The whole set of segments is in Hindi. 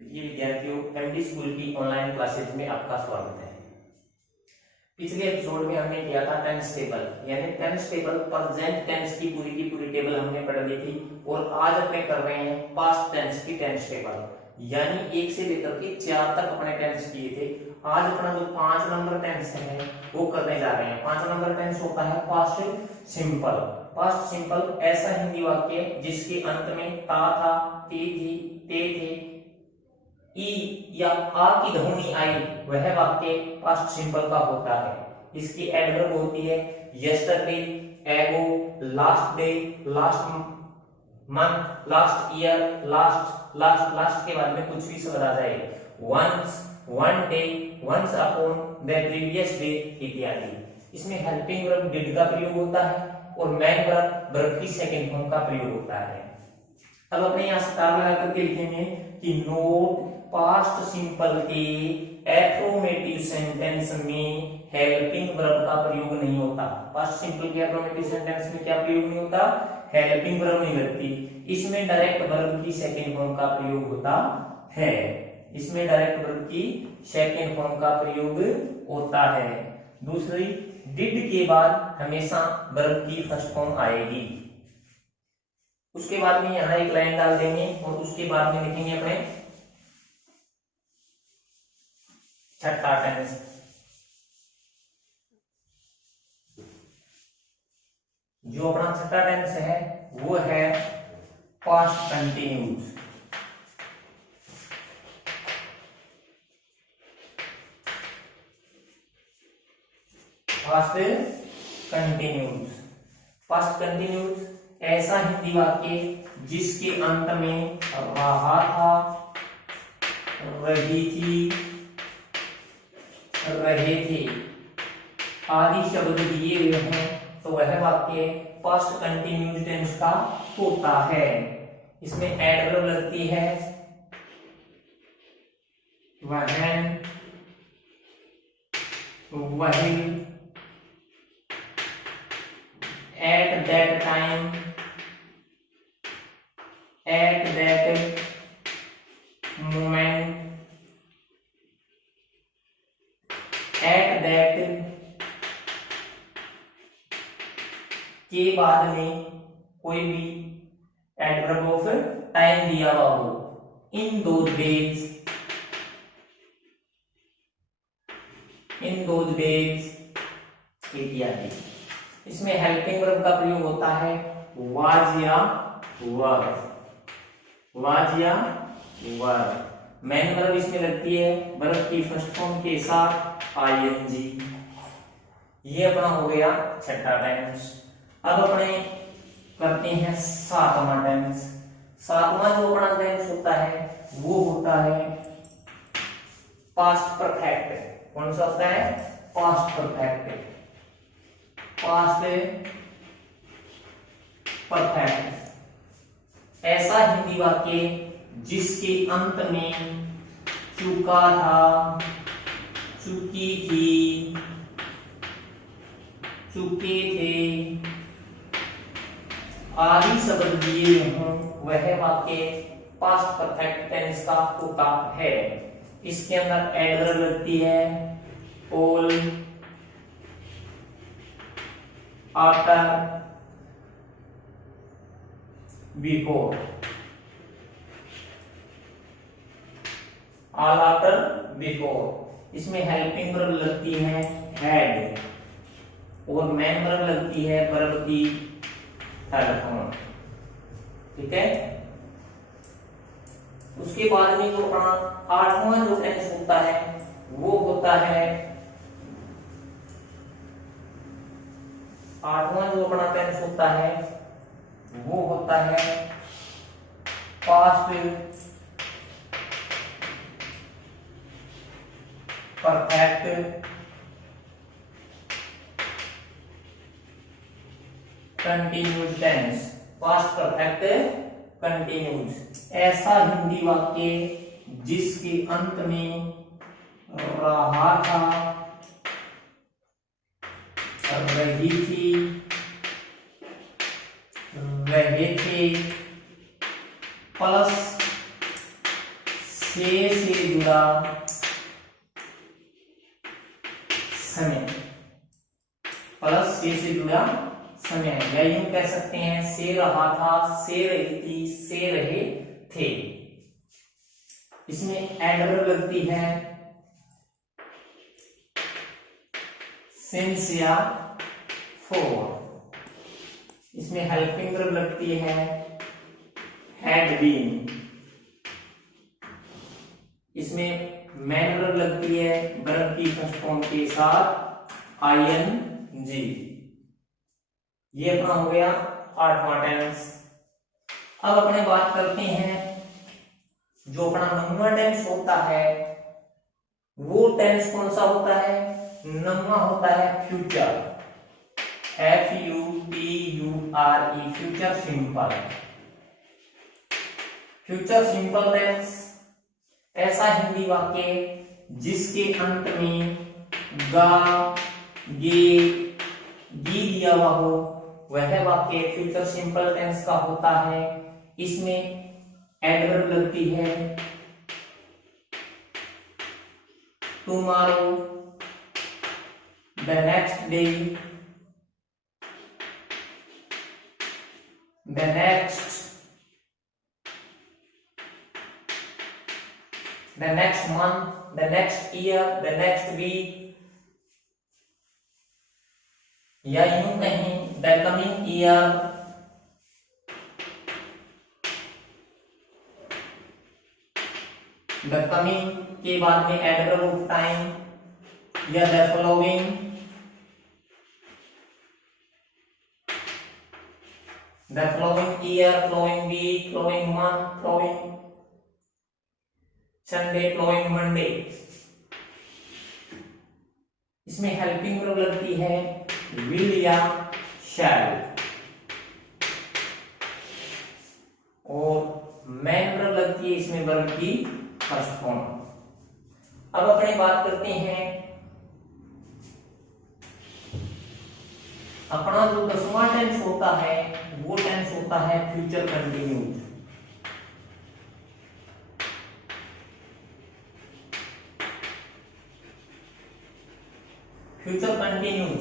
प्रिय विद्यार्थियों, एमडी स्कूल की ऑनलाइन क्लासेज में आपका स्वागत है। पिछले एपिसोड में हमने किया था टेंस टेबल, यानी टेंस टेबल प्रेजेंट टेंस की पूरी टेबल हमने पढ़ ली थी। और आज अपने कर रहे हैं पास्ट टेंस की टेंस टेबल, यानी 1 से लेकर के 4 तक अपने टेंस किए थे। आज अपना जो 5 नंबर टेंस है वो करने जा रहे हैं। 5 नंबर टेंस होता है पास्ट सिंपल। पास्ट सिंपल ऐसा हिंदी वाक्य जिसके अंत में ता था, ती थी, ते थे, ई या आ की ध्वनि आई, वह वाक्य पास्ट सिंपल का होता है। इसकी एडवर्ब होती है yesterday, ago, last day, last month, last year, last के बाद में कुछ भी शब्द आ जाए, once, one day, once upon, the previous day इत्यादि। इसमें हेल्पिंग वर्ब डिड का प्रयोग होता है और मेन वर्ब की सेकंड फॉर्म का प्रयोग होता है। अब अपने यहाँ स्टार लगा करके लिखेंगे कि नोट पास्ट सिंपल के एफर्मेटिव सेंटेंस में हेल्पिंग वर्ब का प्रयोग नहीं होता। पास्ट सिंपल के एफर्मेटिव सेंटेंस में क्या प्रयोग नहीं होता? हेल्पिंग वर्ब नहीं लगती। इसमें डायरेक्ट वर्ब की सेकंड फॉर्म का प्रयोग होता है। इसमें डायरेक्ट वर्ब की सेकंड फॉर्म का प्रयोग होता है। दूसरी, डिड के बाद हमेशा वर्ब की फर्स्ट फॉर्म आएगी। उसके बाद में यहाँ एक लाइन डाल देंगे और उसके बाद में लिखेंगे अपने छठा टेंस। जो अपना छठा टेंस है वो है past continuous. Past continuous. Past continuous ऐसा हिंदी वाक्य जिसके अंत में रहा था, रही थी, रहे थे आदि शब्द दिए हुए हैं तो वह वाक्य पास्ट कंटिन्यूस टेंस का होता है। इसमें एडवर्ब लगती है when, wheel, at that time, at that moment, at that के बाद में कोई भी एडवर्ब ऑफ टाइम दिया हुआ हो, in those days, in those days इत्यादि। इसमें हेल्पिंग वर्ब का प्रयोग होता है वाज या वर, वाज या वर। मेन वर्ब इसमें लगती है वर्ब की फर्स्ट फॉर्म के साथ आईएनजी। ये अपना हो गया छठा टेंस। अब अपने करते हैं सातवां टेंस। सातवां जो अपना टेंस होता है वो होता है पास्ट परफेक्ट। कौन सा होता है? Past perfect. पास्ट परफेक्ट ऐसा हिंदी वाक्य जिसके अंत में चुका था, चुकी थी, चुके थे आदि शब्द दिए हों, वह वाक्य पास्ट परफेक्ट टेंस का होता है। इसके अंदर एडवर्ब लगती है all, after, before, all after, before. इसमें हेल्पिंग वर्ब लगती है हैड और मेन वर्ब लगती है वर्ब की थर्ड फॉर्म। ठीक है। उसके बाद में जो अपना आठवां जो टेंस होता है वो होता है, आठवां जो अपना टेंस होता है वो होता है past perfect continuous tense. Past perfect continuous ऐसा हिंदी वाक्य जिसके अंत में रहा था, रही थी, रहे थे प्लस से जुड़ा समय प्लस से जुड़ा समय, या यूं कह सकते हैं से रहा था, से रही थी, से रहे थे। इसमें एडवर्ब लगती है सिंस या फॉर। इसमें हेल्पिंग वर्ब लगती है हैड बीन। इसमें मेन वर्ब लगती है वर्ब की फर्स्ट फॉर्म के साथ आईएनजी। ये अपना हो गया 8वां टेंस। अब अपने बात करते हैं जो अपना 9वां टेंस होता है, वो टेंस कौन सा होता है? 9वां होता है future, FUTURE, future simple. Future simple tense ऐसा हिंदी वाक्य जिसके अंत में गा, गे, गी दिया हुआ हो, वह वाक्य फ्यूचर सिंपल टेंस का होता है। इसमें एडवर्ब लगती है tomorrow, the next day, the next month, the next year, the next week, या यूं कहीं the coming year, the coming के बाद में adverb of time, या the following, the following year, following week, following month, following Sunday, following Monday। इसमें हेल्पिंग वर्ब लगती है will या shall, और मेन वर्ब लगती है इसमें वर्ब की फर्स्ट फॉर्म। अब अपने बात करते हैं अपना जो 10वां टेंस होता है, वो टेंस होता है future continued. Future continued,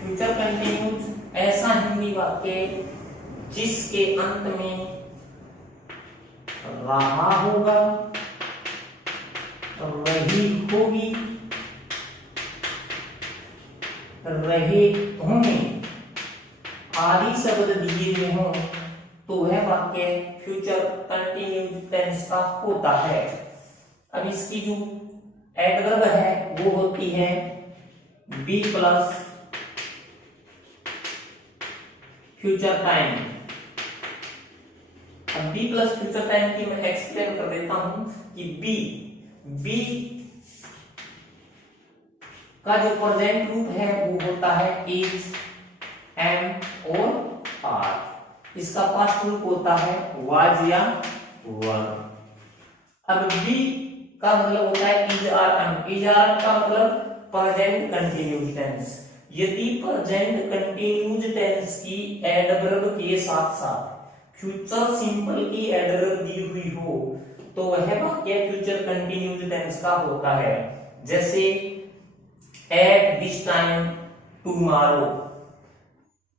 future continued ऐसा हिंदी वाक्य जिसके अंत में रहा होगा, रही होगी, रहे होंगे आदि शब्द दिए हुए हों, तो वह वाक्य फ्यूचर कंटिन्यूड टेंस का होता है। अब इसकी जो एडवर्ब है वो होती है बी प्लस फ्यूचर टाइम। अब बी प्लस फ्यूचर टाइम की मैं एक्सप्लेन कर देता हूं कि बी का जो प्रेजेंट रूप है वो होता है इज, एम और आर। इसका पास्ट रूप होता है वाज या वर। अब बी का मतलब होता है is are am. Is are का मतलब प्रेजेंट कंटिन्यूस टेंस। यदि प्रेजेंट कंटिन्यूस टेंस की एडवर्ब के साथ साथ फ्यूचर सिंपल की एडवर्ब दी हुई हो तो वह वाक्य फ्यूचर कंटिन्यूस टेंस का होता है। जैसे at this time tomorrow,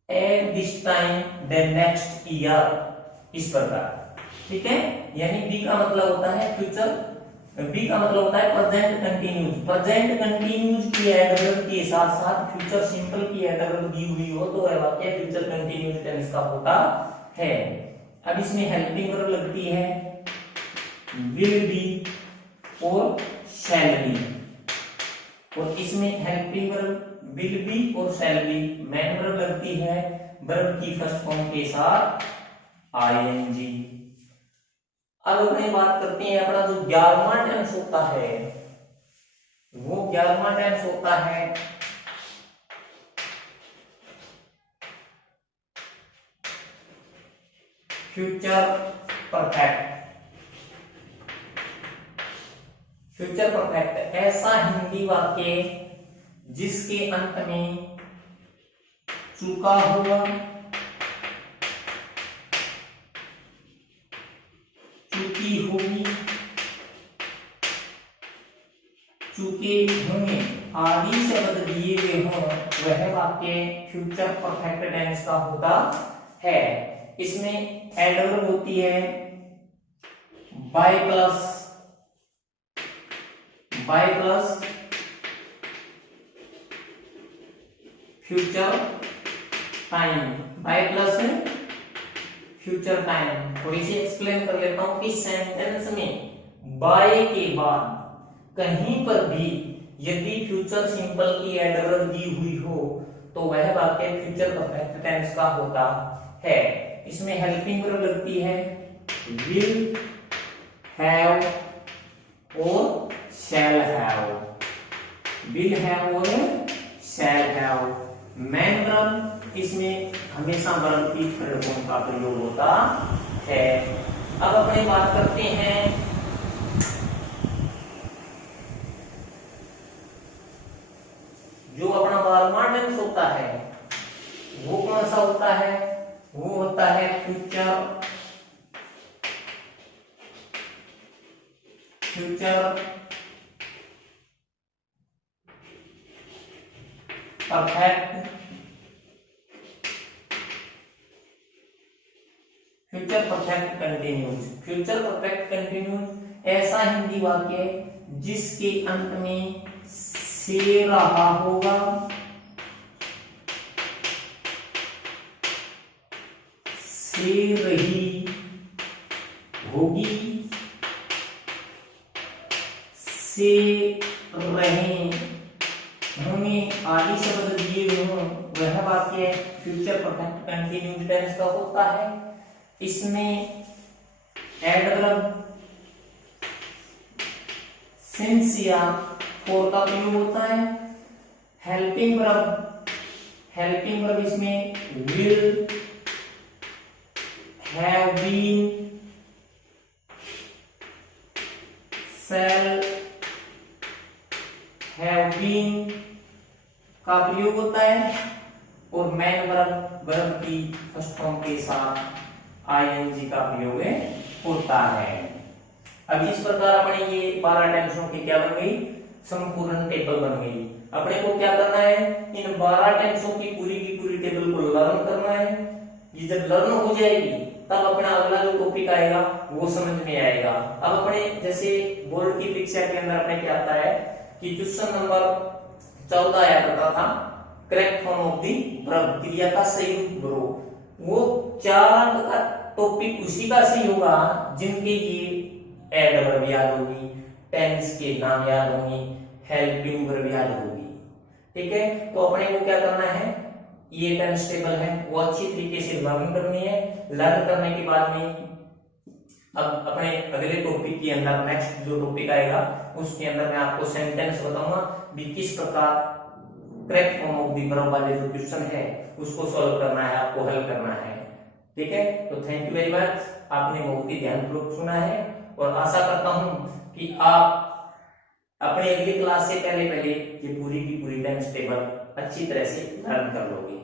at this time the next year, इस प्रकार। ठीक है, यानी बी का मतलब होता है फ्यूचर, बी का मतलब होता है प्रेजेंट कंटिन्यूस। प्रेजेंट कंटिन्यूस की एडवर्ब के साथ साथ फ्यूचर सिंपल की एडवर्ब दी हुई हो तो वह वाक्य फ्यूचर कंटिन्यूस टेंस का होता है। अब इसमें हेल्पिंग वर्ब लगती है विल बी और शैल बी, और इसमें हेल्पिंग वर्ब विल बी और शैल बी, मेन वर्ब लगती है वर्ब की फर्स्ट फॉर्म के साथ आईएनजी। अब अपनी बात करते हैं अपना जो 11वां टेंस होता है, वो 11वां टेंस होता है फ्यूचर परफेक्ट। फ्यूचर परफेक्ट ऐसा हिंदी वाक्य जिसके अंत में चुका हुआ, चुकी हुई चूंकि हमें आदि शब्द दिए गए हों वह वाक्य फ्यूचर परफेक्ट टेंस का होता है। इसमें एडवर्ब होती है by plus future time, by plus future time. थोड़ी सी एक्सप्लेन कर लेता हूं कि सेंटेंस में बाय के बाद कहीं पर भी यदि फ्यूचर सिंपल की एडवर्ब दी हुई हो तो वह वाक्य फ्यूचर परफेक्ट टेंस का होता है। इसमें हेल्पिंग वर्ब लगती है विल, हैव और शैल हैव, विल हैव और शैल हैव। मेन वर्ब इसमें हमेशा वर्ब की थर्ड फॉर्म का प्रयोग होता है। अब अपनी बात करते हैं जो अपना 12वां टेंस होता है वो कौन सा होता है? वो होता है future perfect continuous. Future perfect continuous ऐसा हिंदी वाक्य जिसके अंत में से रहा होगा, से रही होगी, से रहे होंगे आदि शब्द दिए गए हों वह वाक्य फ्यूचर परफेक्ट कंटिन्यूस टेंस का होता है। इसमें एडवर्ब सिंस या फॉर का प्रयोग होता है। हेल्पिंग वर्ब इसमें will, have been, shall have been का प्रयोग होता है। और मेन वर्ब की फर्स्ट फॉर्म के साथ आईएनजी का प्रयोग होता है। अब इस प्रकार अपने ये 12 टेंसों की क्या बन गई? संपूर्ण टेबल बन गई। अपने को क्या करना है? इन 12 टेंसों की पूरी टेबल को लर्न करना है। ये जब लर्न हो जाएगी तब अपना अगला जो टॉपिक आएगा वो समझ में आएगा। अब अपने जैसे बोर्ड की परीक्षा के अंदर अपने क्या आता है कि क्वेश्चन नंबर 14 आया करता था correct form of the verb, क्रिया का सही रूप करो। वो 4 अंक का टॉपिक उसी का सही होगा जिनके ये एडवर्ब याद होगी, टेंस के नाम याद होंगी, हेल्पिंग वर्ब याद होगी। ठीक है, तो अपने को क्या करना है? ये टेंस टेबल है वो अच्छी तरीके से लर्न करनी है। लर्न करने के बाद में अब अपने अगले टॉपिक के अंदर नेक्स्ट जो टॉपिक आएगा उसके अंदर मैं आपको सेंटेंस बताऊंगा भी किस प्रकार correct form of the verb वाले जो क्वेश्चन है उसको सॉल्व करना है, आपको हल करना है। ठीक है, तो थैंक यू वेरी मच। आपने बहुत ही ध्यानपूर्वक सुना है और आशा करता हूं कि आप अपने अगली क्लास से पहले ये पूरी की पूरी टेंस टेबल अच्छी तरह से लर्न कर लोगे।